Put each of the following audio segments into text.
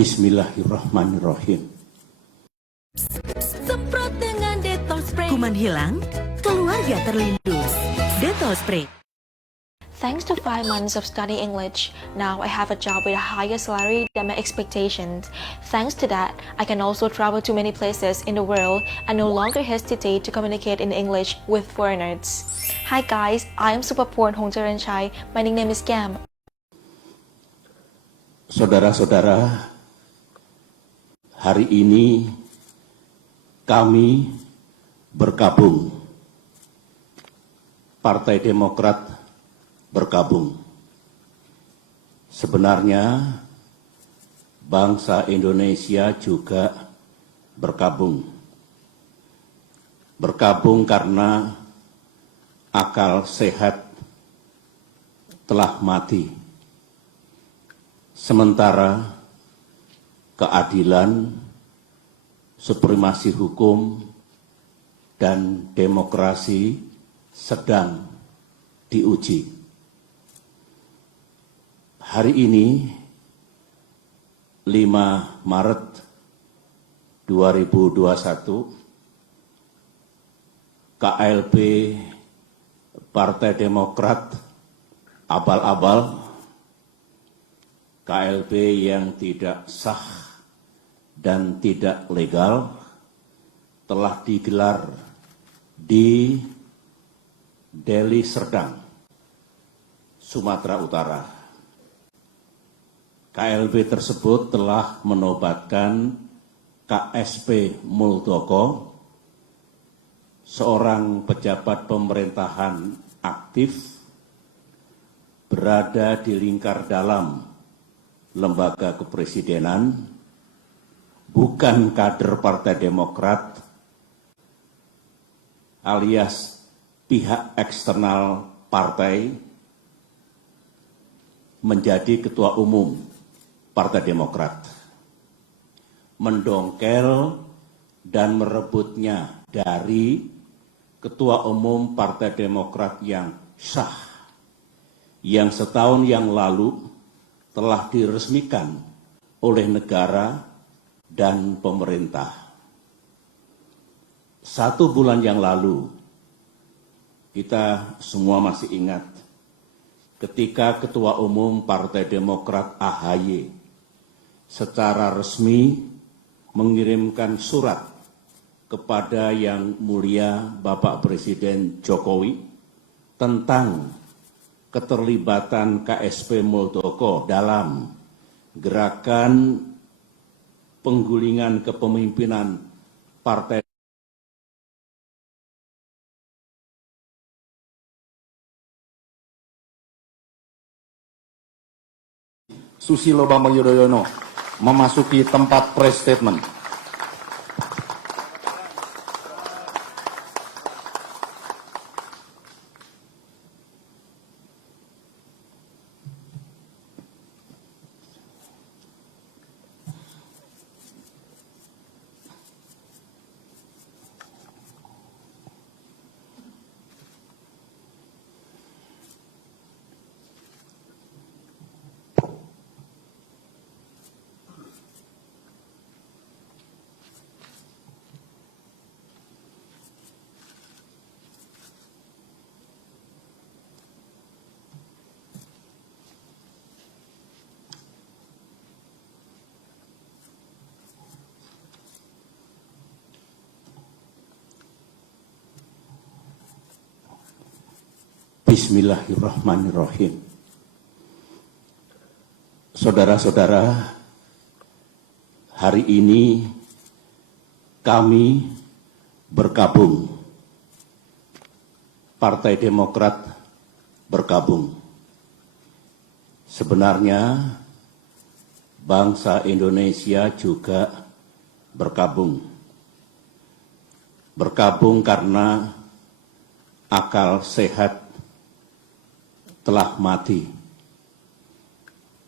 Bismillahirrahmanirrahim. Semprot dengan Dettol Spray. Kuman hilang, keluarga terlindung. Dettol Spray. Thanks to 5 months of studying English, now I have a job with a higher salary than my expectations. Thanks to that, I can also travel to many places in the world and no longer hesitate to communicate in English with foreigners. Hi guys, I am Superporn Hong Chai. My nickname is Gam. Saudara-saudara, hari ini kami bergabung. Partai Demokrat bergabung. Sebenarnya bangsa Indonesia juga bergabung. Bergabung karena akal sehat telah mati. Sementara keadilan, supremasi hukum, dan demokrasi sedang diuji. Hari ini 5 Maret 2021 KLB Partai Demokrat abal-abal, KLB yang tidak sah dan tidak legal telah digelar di Deli Serdang, Sumatera Utara. KLB tersebut telah menobatkan KSP Muldoko, seorang pejabat pemerintahan aktif berada di lingkar dalam lembaga kepresidenan, bukan kader Partai Demokrat, alias pihak eksternal partai, menjadi ketua umum Partai Demokrat, mendongkel dan merebutnya dari ketua umum Partai Demokrat yang sah, yang setahun yang lalu telah diresmikan oleh negara dan pemerintah. 1 bulan yang lalu, kita semua masih ingat ketika Ketua Umum Partai Demokrat AHY secara resmi mengirimkan surat kepada Yang Mulia Bapak Presiden Jokowi tentang keterlibatan KSP Muldoko dalam gerakan penggulingan kepemimpinan Partai Susilo Bambang Yudhoyono memasuki tempat press statement. Bismillahirrahmanirrahim. Saudara-saudara, hari ini kami bergabung. Partai Demokrat bergabung. Sebenarnya bangsa Indonesia juga bergabung. Bergabung karena akal sehat telah mati.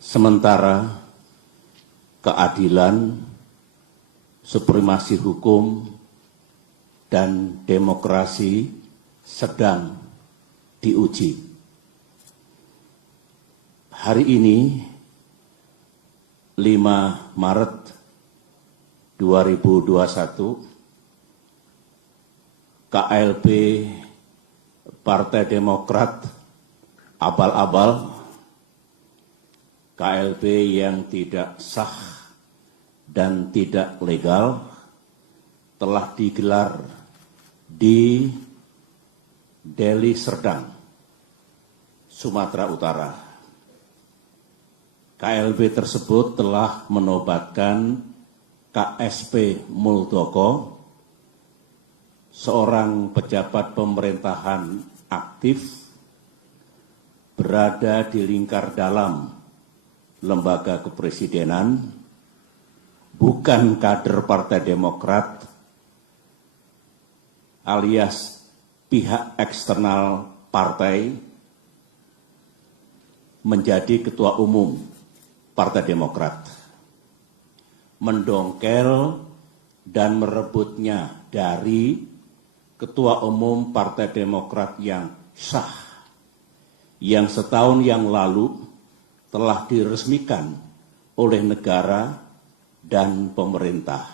Sementara keadilan, supremasi hukum, dan demokrasi sedang diuji. Hari ini 5 Maret 2021, KLB Partai Demokrat abal-abal, KLB yang tidak sah dan tidak legal telah digelar di Deli Serdang, Sumatera Utara. KLB tersebut telah menobatkan KSP Muldoko, seorang pejabat pemerintahan aktif berada di lingkar dalam lembaga kepresidenan, bukan kader Partai Demokrat, alias pihak eksternal partai, menjadi ketua umum Partai Demokrat, mendongkel dan merebutnya dari ketua umum Partai Demokrat yang sah, yang setahun yang lalu telah diresmikan oleh negara dan pemerintah.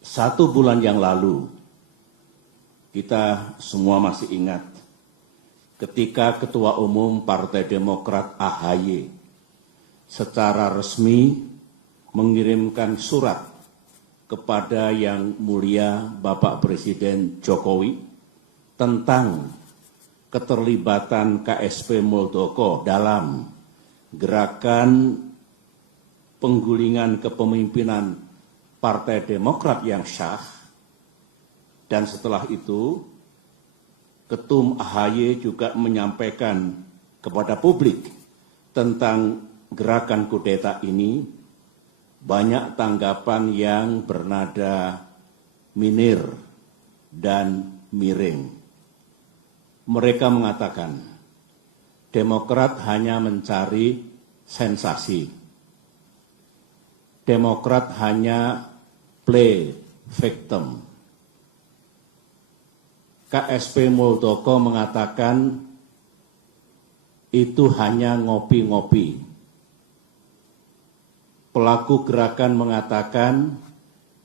1 bulan yang lalu, kita semua masih ingat ketika Ketua Umum Partai Demokrat AHY secara resmi mengirimkan surat kepada Yang Mulia Bapak Presiden Jokowi tentang keterlibatan KSP Muldoko dalam gerakan penggulingan kepemimpinan Partai Demokrat yang sah. Dan setelah itu, Ketum AHY juga menyampaikan kepada publik tentang gerakan kudeta ini. Banyak tanggapan yang bernada minir dan miring. Mereka mengatakan, Demokrat hanya mencari sensasi. Demokrat hanya play victim. KSP Muldoko mengatakan itu hanya ngopi-ngopi. Pelaku gerakan mengatakan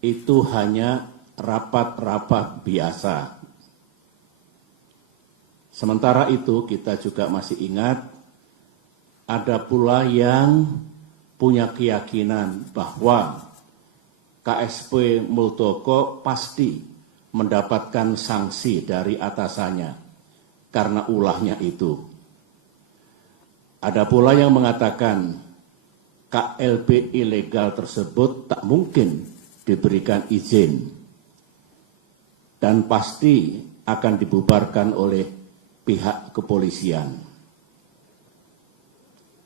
itu hanya rapat-rapat biasa. Sementara itu kita juga masih ingat ada pula yang punya keyakinan bahwa KSP Muldoko pasti mendapatkan sanksi dari atasannya karena ulahnya itu. Ada pula yang mengatakan KLB ilegal tersebut tak mungkin diberikan izin dan pasti akan dibubarkan oleh pihak kepolisian.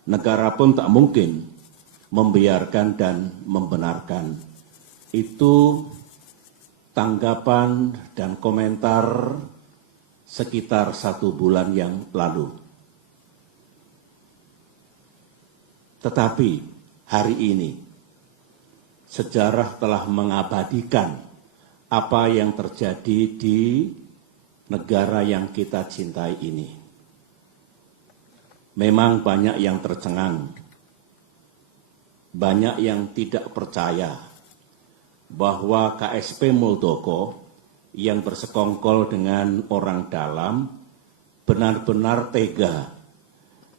Negara pun tak mungkin membiarkan dan membenarkan. Itu tanggapan dan komentar sekitar 1 bulan yang lalu. Tetapi hari ini, sejarah telah mengabadikan apa yang terjadi di negara yang kita cintai ini. Memang banyak yang tercengang, banyak yang tidak percaya bahwa KSP Muldoko yang bersekongkol dengan orang dalam benar-benar tega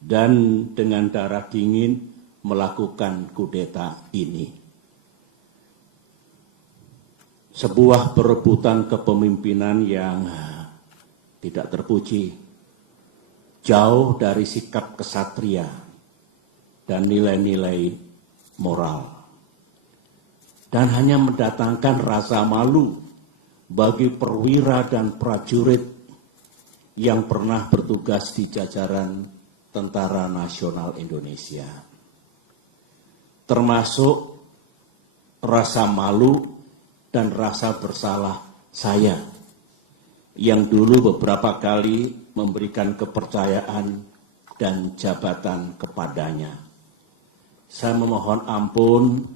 dan dengan darah dingin melakukan kudeta ini. Sebuah perebutan kepemimpinan yang tidak terpuji, jauh dari sikap kesatria dan nilai-nilai moral. Dan hanya mendatangkan rasa malu bagi perwira dan prajurit yang pernah bertugas di jajaran Tentara Nasional Indonesia. Termasuk rasa malu dan rasa bersalah saya yang dulu beberapa kali memberikan kepercayaan dan jabatan kepadanya. Saya memohon ampun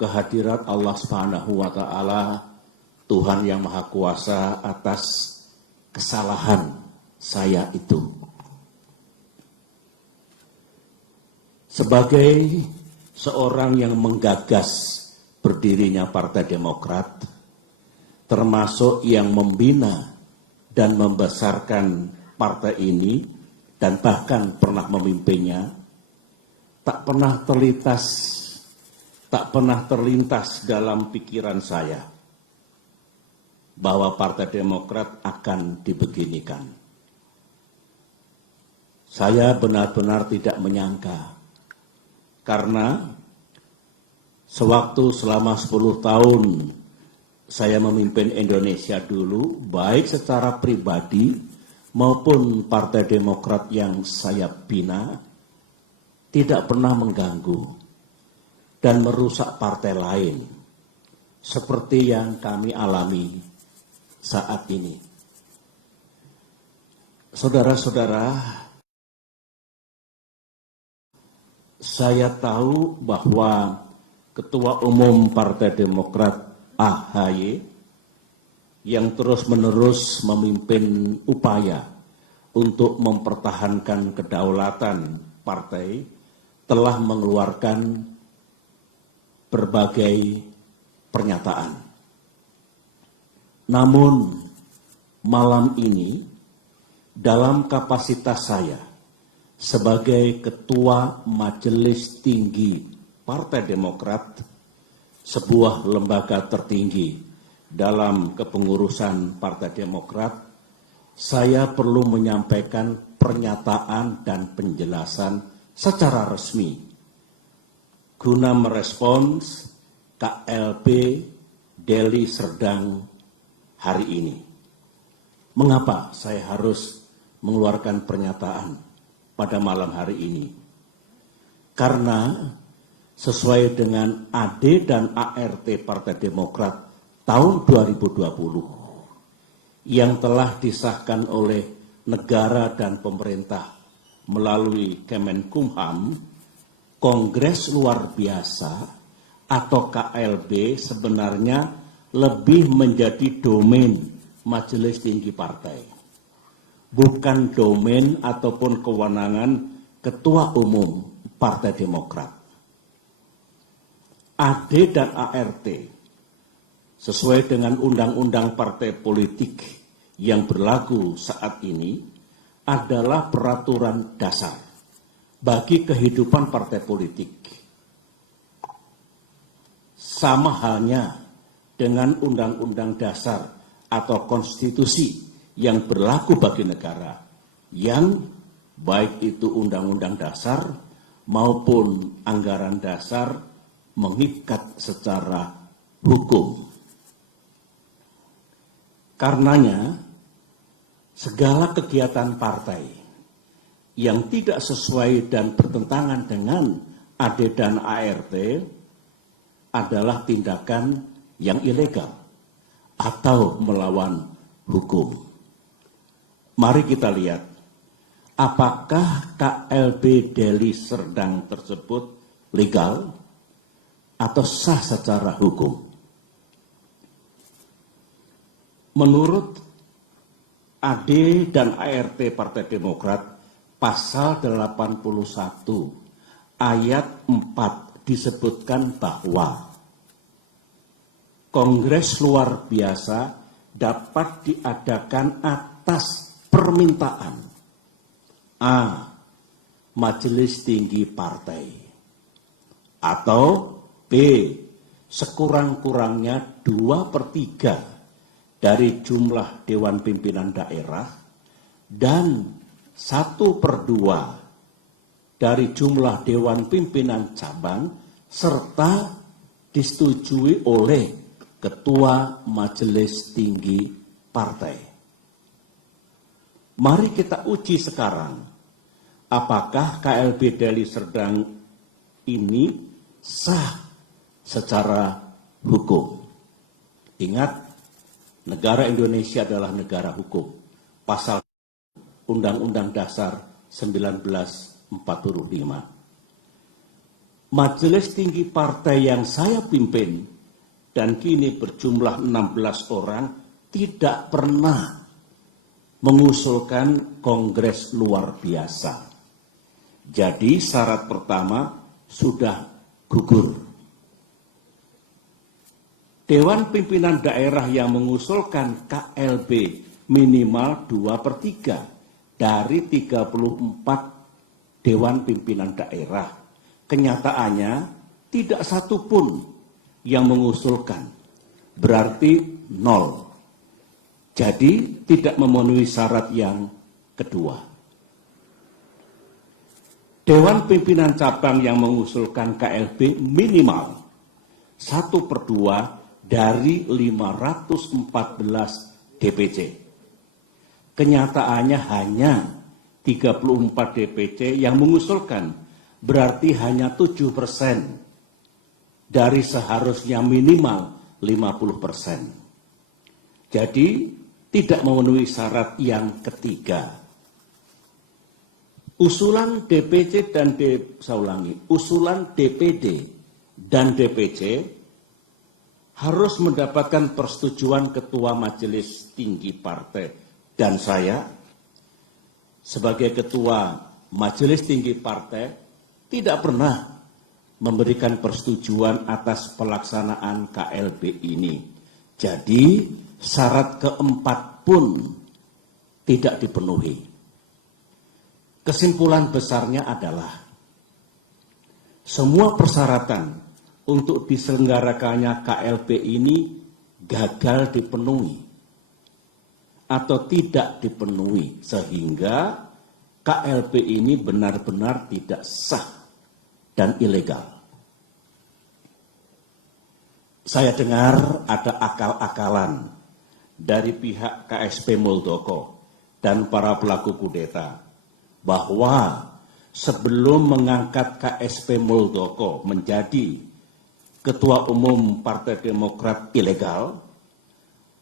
kehadirat Allah Subhanahu wa Ta'ala, Tuhan yang Maha Kuasa, atas kesalahan saya itu. Sebagai seorang yang menggagas berdirinya Partai Demokrat, termasuk yang membina dan membesarkan partai ini dan bahkan pernah memimpinnya, tak pernah terlintas dalam pikiran saya bahwa Partai Demokrat akan dibeginikan. Saya benar-benar tidak menyangka, karena sewaktu selama 10 tahun saya memimpin Indonesia dulu, baik secara pribadi maupun Partai Demokrat yang saya bina, tidak pernah mengganggu dan merusak partai lain, seperti yang kami alami saat ini. Saudara-saudara, saya tahu bahwa Ketua Umum Partai Demokrat AHY yang terus-menerus memimpin upaya untuk mempertahankan kedaulatan partai telah mengeluarkan berbagai pernyataan. Namun malam ini dalam kapasitas saya sebagai Ketua Majelis Tinggi Partai Demokrat, sebuah lembaga tertinggi dalam kepengurusan Partai Demokrat, saya perlu menyampaikan pernyataan dan penjelasan secara resmi guna merespons KLB Deli Serdang hari ini. Mengapa saya harus mengeluarkan pernyataan pada malam hari ini? Karena sesuai dengan AD dan ART Partai Demokrat tahun 2020 yang telah disahkan oleh negara dan pemerintah melalui Kemenkumham, Kongres Luar Biasa atau KLB sebenarnya lebih menjadi domain Majelis Tinggi Partai, bukan domain ataupun kewenangan Ketua Umum Partai Demokrat. AD dan ART sesuai dengan undang-undang partai politik yang berlaku saat ini adalah peraturan dasar bagi kehidupan partai politik. Sama halnya dengan undang-undang dasar atau konstitusi yang berlaku bagi negara, yang baik itu undang-undang dasar maupun anggaran dasar mengikat secara hukum. Karenanya, segala kegiatan partai yang tidak sesuai dan bertentangan dengan AD dan ART adalah tindakan yang ilegal atau melawan hukum. Mari kita lihat, apakah KLB Deli Serdang tersebut legal atau sah secara hukum. Menurut AD dan ART Partai Demokrat, pasal 81 ayat 4 disebutkan bahwa Kongres Luar Biasa dapat diadakan atas permintaan A. Majelis Tinggi Partai, atau B. sekurang-kurangnya 2/3 dari jumlah Dewan Pimpinan Daerah dan 1/2 dari jumlah Dewan Pimpinan Cabang serta disetujui oleh Ketua Majelis Tinggi Partai. Mari kita uji sekarang, apakah KLB Deli Serdang ini sah secara hukum. Ingat, negara Indonesia adalah negara hukum. Pasal Undang-Undang Dasar 1945. Majelis Tinggi Partai yang saya pimpin dan kini berjumlah 16 orang tidak pernah mengusulkan Kongres Luar Biasa. Jadi syarat pertama sudah gugur. Dewan Pimpinan Daerah yang mengusulkan KLB minimal 2/3 dari 34 Dewan Pimpinan Daerah. Kenyataannya tidak satu pun yang mengusulkan, berarti 0. Jadi tidak memenuhi syarat yang kedua. Dewan Pimpinan Cabang yang mengusulkan KLB minimal 1/2 dari 514 DPC. Kenyataannya hanya 34 DPC yang mengusulkan, berarti hanya 7% dari seharusnya minimal 50%. Jadi tidak memenuhi syarat yang ketiga. Usulan DPC dan usulan DPD dan DPC harus mendapatkan persetujuan Ketua Majelis Tinggi Partai. Dan saya, sebagai Ketua Majelis Tinggi Partai, tidak pernah memberikan persetujuan atas pelaksanaan KLB ini. Jadi, syarat keempat pun tidak dipenuhi. Kesimpulan besarnya adalah semua persyaratan untuk diselenggarakannya KLB ini gagal dipenuhi atau tidak dipenuhi, sehingga KLB ini benar-benar tidak sah dan ilegal. Saya dengar ada akal-akalan dari pihak KSP Muldoko dan para pelaku kudeta bahwa sebelum mengangkat KSP Muldoko menjadi Ketua Umum Partai Demokrat ilegal,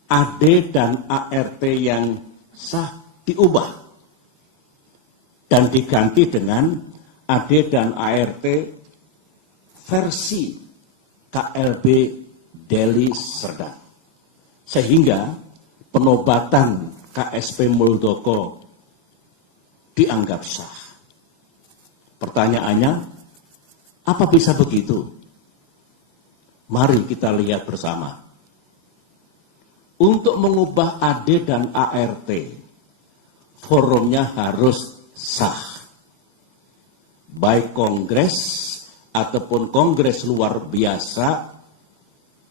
AD dan ART yang sah diubah dan diganti dengan AD dan ART versi KLB Deli Serdang. Sehingga penobatan KSP Muldoko dianggap sah. Pertanyaannya, apa bisa begitu? Mari kita lihat bersama. Untuk mengubah AD dan ART, forumnya harus sah. Baik kongres ataupun kongres luar biasa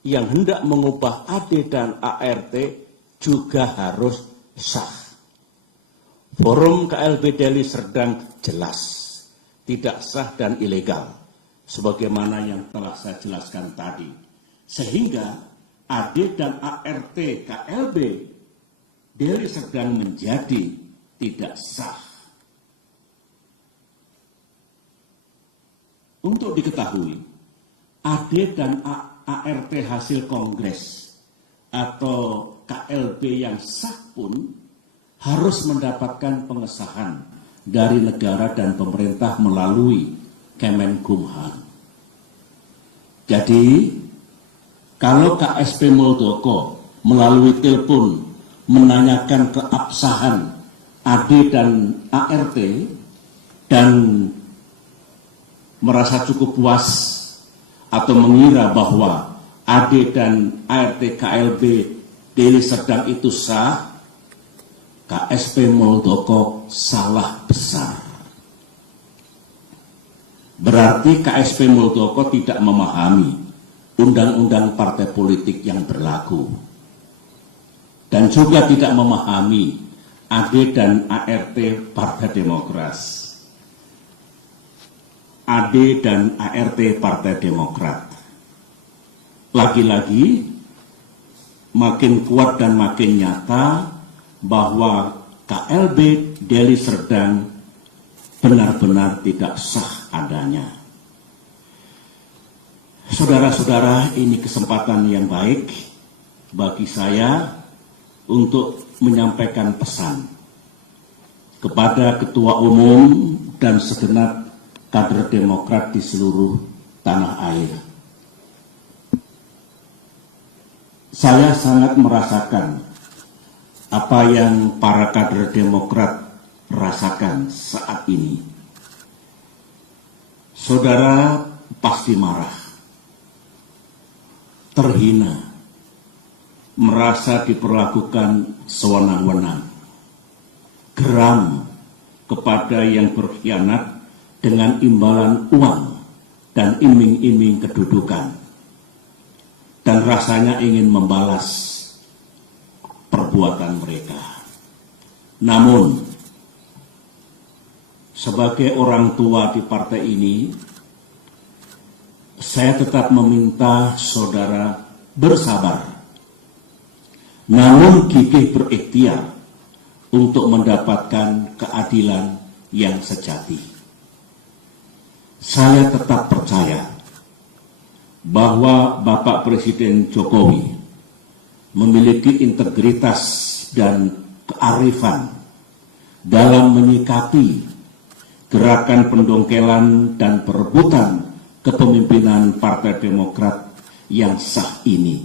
yang hendak mengubah AD dan ART juga harus sah. Forum KLB Deli Serdang jelas tidak sah dan ilegal, sebagaimana yang telah saya jelaskan tadi. Sehingga AD dan ART KLB Deli Serdang menjadi tidak sah. Untuk diketahui, AD dan ART hasil kongres atau KLB yang sah pun harus mendapatkan pengesahan dari negara dan pemerintah melalui Kemenkumham. Jadi, kalau KSP Muldoko melalui telepon menanyakan keabsahan AD dan ART dan merasa cukup puas atau mengira bahwa AD dan ART KLB Deli Serdang itu sah, KSP Muldoko salah besar. Berarti KSP Muldoko tidak memahami undang-undang partai politik yang berlaku. Dan juga tidak memahami AD dan ART Partai Demokrat. AD dan ART Partai Demokrat. Lagi-lagi makin kuat dan makin nyata bahwa KLB Deli Serdang benar-benar tidak sah adanya. Saudara-saudara, ini kesempatan yang baik bagi saya untuk menyampaikan pesan kepada Ketua Umum dan segenap kader Demokrat di seluruh tanah air. Saya sangat merasakan apa yang para kader Demokrat rasakan saat ini. Saudara pasti marah, terhina, merasa diperlakukan sewenang-wenang, geram kepada yang berkhianat dengan imbalan uang dan iming-iming kedudukan, dan rasanya ingin membalas perbuatan mereka. Namun, sebagai orang tua di partai ini, saya tetap meminta saudara bersabar, namun gigih berikhtiar untuk mendapatkan keadilan yang sejati. Saya tetap percaya bahwa Bapak Presiden Jokowi memiliki integritas dan kearifan dalam menyikapi gerakan pendongkelan dan perebutan kepemimpinan Partai Demokrat yang sah ini.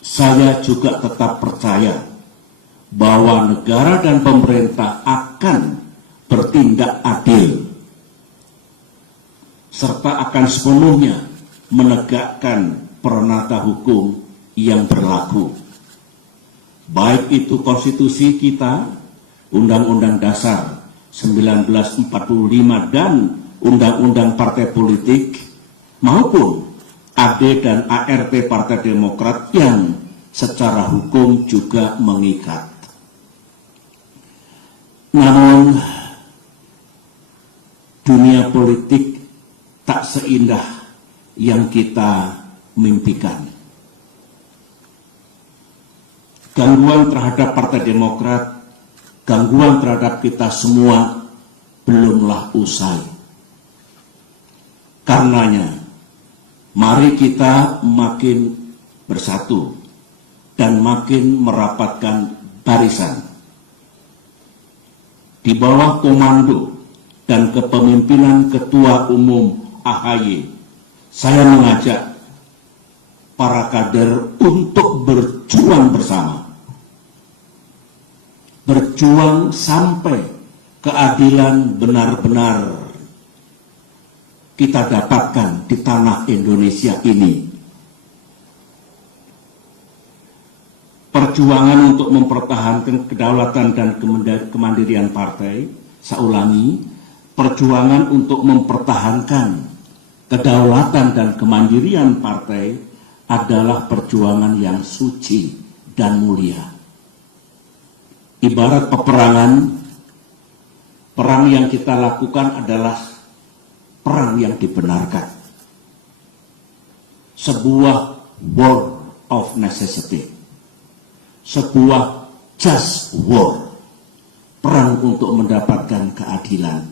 Saya juga tetap percaya bahwa negara dan pemerintah akan bertindak adil, serta akan sepenuhnya menegakkan peranata hukum yang berlaku. Baik itu konstitusi kita, Undang-Undang Dasar 1945 dan Undang-Undang Partai Politik, maupun AD dan ART Partai Demokrat yang secara hukum juga mengikat. Namun, dunia politik tak seindah yang kita mimpikan. Gangguan terhadap Partai Demokrat, gangguan terhadap kita semua belumlah usai. Karenanya, mari kita makin bersatu dan makin merapatkan barisan. Di bawah komando dan kepemimpinan Ketua Umum AHY, saya mengajak para kader untuk berjuang bersama. Berjuang sampai keadilan benar-benar kita dapatkan di tanah Indonesia ini. Perjuangan untuk mempertahankan kedaulatan dan kemandirian partai, saya ulangi, perjuangan untuk mempertahankan kedaulatan dan kemandirian partai adalah perjuangan yang suci dan mulia. Ibarat peperangan, perang yang kita lakukan adalah perang yang dibenarkan. Sebuah war of necessity. Sebuah just war. Perang untuk mendapatkan keadilan.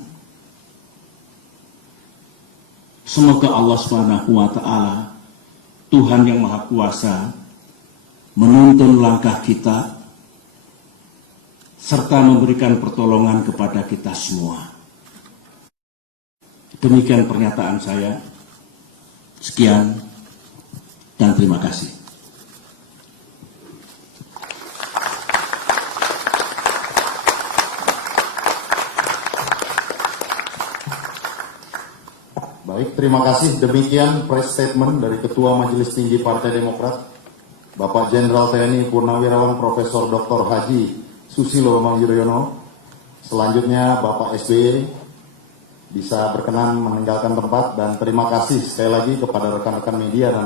Semoga Allah SWT, Tuhan yang Maha Kuasa, menuntun langkah kita serta memberikan pertolongan kepada kita semua. Demikian pernyataan saya. Sekian dan terima kasih. Baik, terima kasih. Demikian press statement dari Ketua Majelis Tinggi Partai Demokrat, Bapak Jenderal TNI Purnawirawan Profesor Dr. Haji Susilo Bambang Yudhoyono. Selanjutnya Bapak SBY bisa berkenan meninggalkan tempat, dan terima kasih sekali lagi kepada rekan-rekan media dan